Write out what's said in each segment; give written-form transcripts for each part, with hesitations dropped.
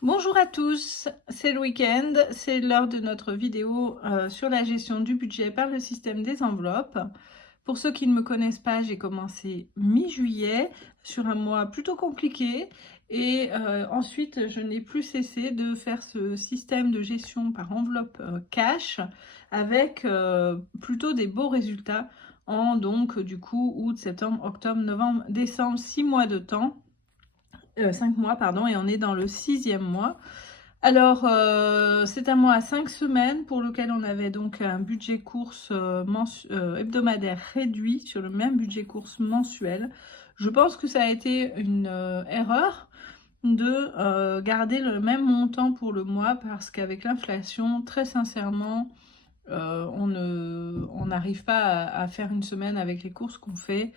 Bonjour à tous, c'est le week-end, c'est l'heure de notre vidéo sur la gestion du budget par le système des enveloppes. Pour ceux qui ne me connaissent pas, j'ai commencé mi-juillet sur un mois plutôt compliqué et ensuite je n'ai plus cessé de faire ce système de gestion par enveloppe cash avec plutôt des beaux résultats en donc du coup août, septembre, octobre, novembre, décembre, 6 mois de temps. 5 mois, pardon, et on est dans le 6e mois. Alors, c'est un mois à 5 semaines pour lequel on avait donc un budget course hebdomadaire réduit sur le même budget course mensuel. Je pense que ça a été une erreur de garder le même montant pour le mois parce qu'avec l'inflation, très sincèrement, on n'arrive pas à faire une semaine avec les courses qu'on fait.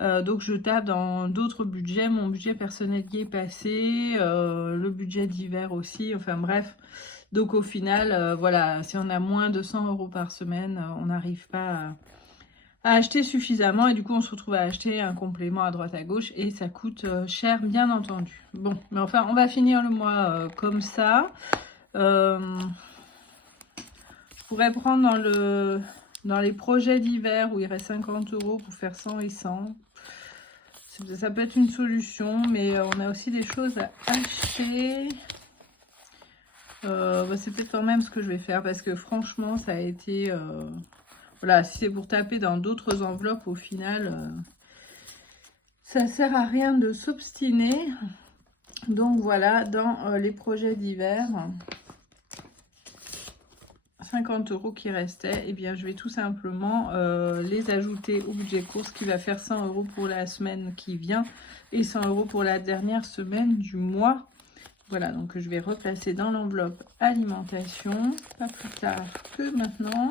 Donc je tape dans d'autres budgets, mon budget personnel y est passé, le budget d'hiver aussi, enfin bref. Donc au final, voilà, si on a moins de 100 € par semaine, on n'arrive pas à acheter suffisamment et du coup on se retrouve à acheter un complément à droite à gauche et ça coûte cher bien entendu. Bon, mais enfin on va finir le mois comme ça. Je pourrais prendre dans les projets d'hiver où il reste 50 € pour faire 100 et 100. Ça peut être une solution, mais on a aussi des choses à acheter. C'est peut-être quand même ce que je vais faire parce que franchement, ça a été... voilà, si c'est pour taper dans d'autres enveloppes, au final, ça sert à rien de s'obstiner. Donc voilà, dans les projets d'hiver... 50 € qui restaient, et bien je vais tout simplement les ajouter au budget course qui va faire 100 € pour la semaine qui vient et 100 € pour la dernière semaine du mois. Voilà, donc je vais replacer dans l'enveloppe alimentation, pas plus tard que maintenant.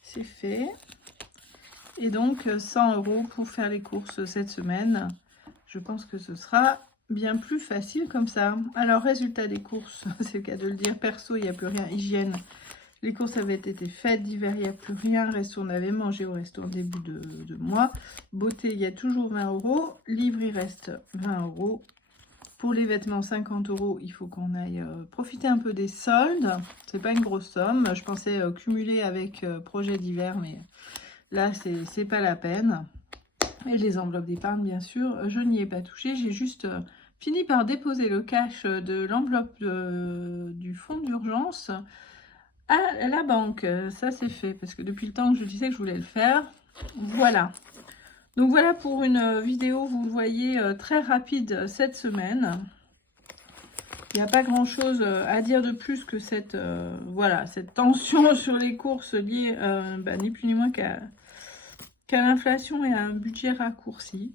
C'est fait. Et donc 100 € pour faire les courses cette semaine. Je pense que ce sera bien plus facile comme ça. Alors, résultat des courses, c'est le cas de le dire. Perso, il n'y a plus rien. Hygiène, les courses avaient été faites. D'hiver, il n'y a plus rien. Resto, on avait mangé au resto en début de mois. Beauté, il y a toujours 20 €. Livre, il reste 20 €. Pour les vêtements, 50 €. Il faut qu'on aille profiter un peu des soldes. C'est pas une grosse somme. Je pensais cumuler avec projet d'hiver, mais là, c'est pas la peine. Et les enveloppes d'épargne, bien sûr, je n'y ai pas touché. J'ai juste fini par déposer le cash de l'enveloppe du fonds d'urgence à la banque. Ça, c'est fait, parce que depuis le temps que je disais que je voulais le faire. Voilà. Donc voilà pour une vidéo, vous le voyez, très rapide cette semaine. Il n'y a pas grand-chose à dire de plus que cette, voilà, cette tension sur les courses liée, ni plus ni moins qu'à l'inflation et à un budget raccourci.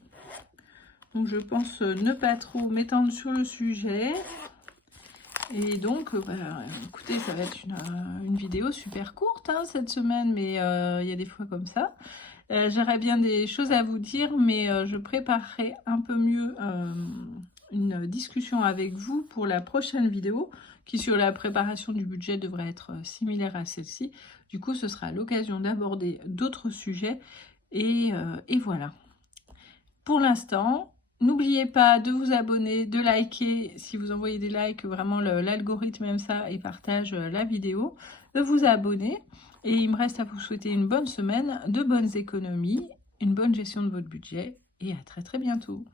Donc je pense ne pas trop m'étendre sur le sujet. Et donc, écoutez, ça va être une vidéo super courte cette semaine, mais il y a des fois comme ça. J'aurais bien des choses à vous dire, mais je préparerai un peu mieux une discussion avec vous pour la prochaine vidéo, qui sur la préparation du budget devrait être similaire à celle-ci. Du coup, ce sera l'occasion d'aborder d'autres sujets. Et voilà. Pour l'instant, n'oubliez pas de vous abonner, de liker si vous envoyez des likes, vraiment l'algorithme aime ça et partage la vidéo, de vous abonner. Et il me reste à vous souhaiter une bonne semaine, de bonnes économies, une bonne gestion de votre budget et à très très bientôt.